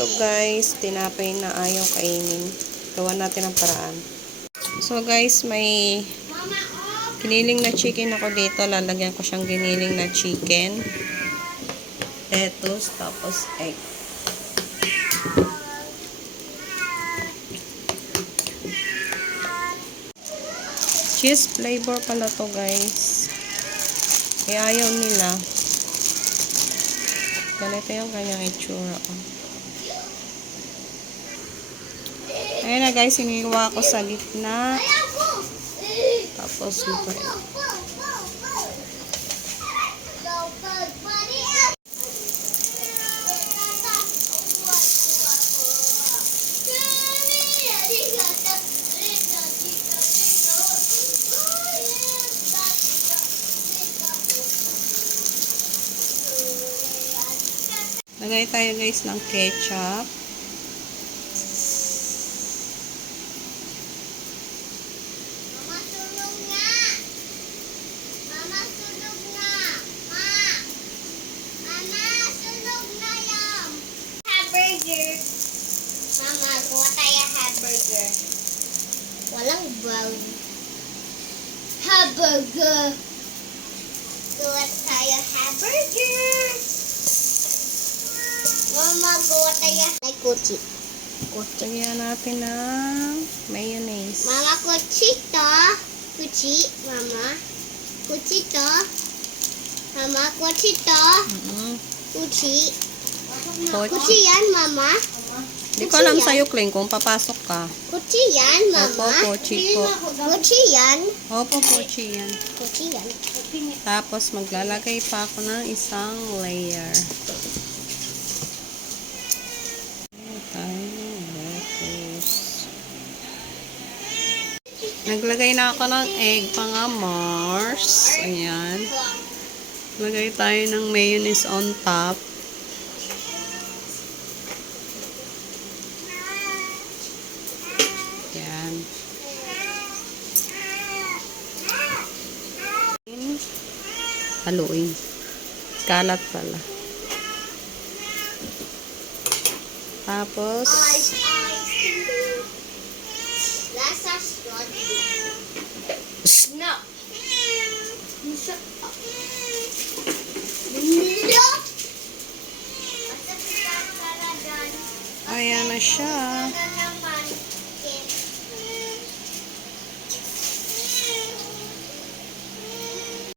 Ito guys, tinapay na ayaw kainin. Gawa natin ang paraan. So guys, may giniling na chicken ako dito. Lalagyan ko siyang giniling na chicken. Lettuce, tapos egg. Cheese flavor pala to guys. Kaya ayaw nila. Ganito yung kanyang itsura. oh. Ayan na guys, iniwa ko sa gitna. Tapos lutuin. Lagay tayo guys ng ketchup. Mama, sunog na! Mama, sunog na! Ma! Mama, sunog na yan! Hamburger! Mama, kuha tayo hamburger. Walang brown. Hamburger! Kuha tayo hamburger! Mama, kuha tayo. Ay, kuchi. Kuchi. Lagyan natin ng mayonnaise. Mama kuchito. Kuchi, mama. Kuchito. Mama kuchito. Mm-mm. Kuchi. Kuchi. Kuchi yan, mama. Hindi ko alam sa'yo, Kling, kung papasok ka. Kuchi yan, mama. Opo, kuchi po. Kuchi yan. Opo, kuchi yan. Kuchi yan. Tapos, maglalagay pa ako ng isang layer. Naglagay na ako ng egg, mga Mars. Ayan. Lagay tayo ng mayonnaise on top. Yan. Haluin. Kalat pala. Tapos, No. Ayan na siya.